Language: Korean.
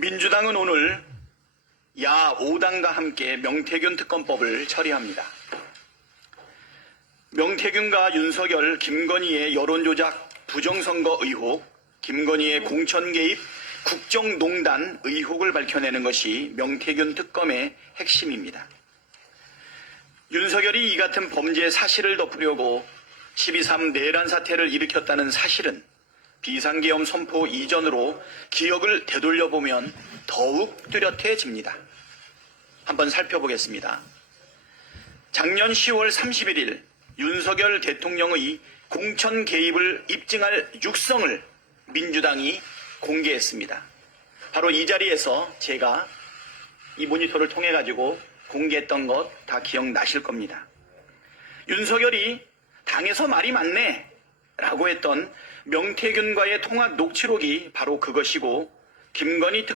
민주당은 오늘 야 5당과 함께 명태균 특검법을 처리합니다. 명태균과 윤석열, 김건희의 여론조작 부정선거 의혹, 김건희의 공천 개입, 국정농단 의혹을 밝혀내는 것이 명태균 특검의 핵심입니다. 윤석열이 이 같은 범죄 사실을 덮으려고 12.3 내란 사태를 일으켰다는 사실은 비상계엄 선포 이전으로 기억을 되돌려보면 더욱 뚜렷해집니다. 한번 살펴보겠습니다. 작년 10월 31일 윤석열 대통령의 공천 개입을 입증할 육성을 민주당이 공개했습니다. 바로 이 자리에서 제가 이 모니터를 통해 가지고 공개했던 것 다 기억나실 겁니다. 윤석열이 당에서 말이 많네 라고 했던 명태균과의 통화 녹취록이 바로 그것이고 김건희 특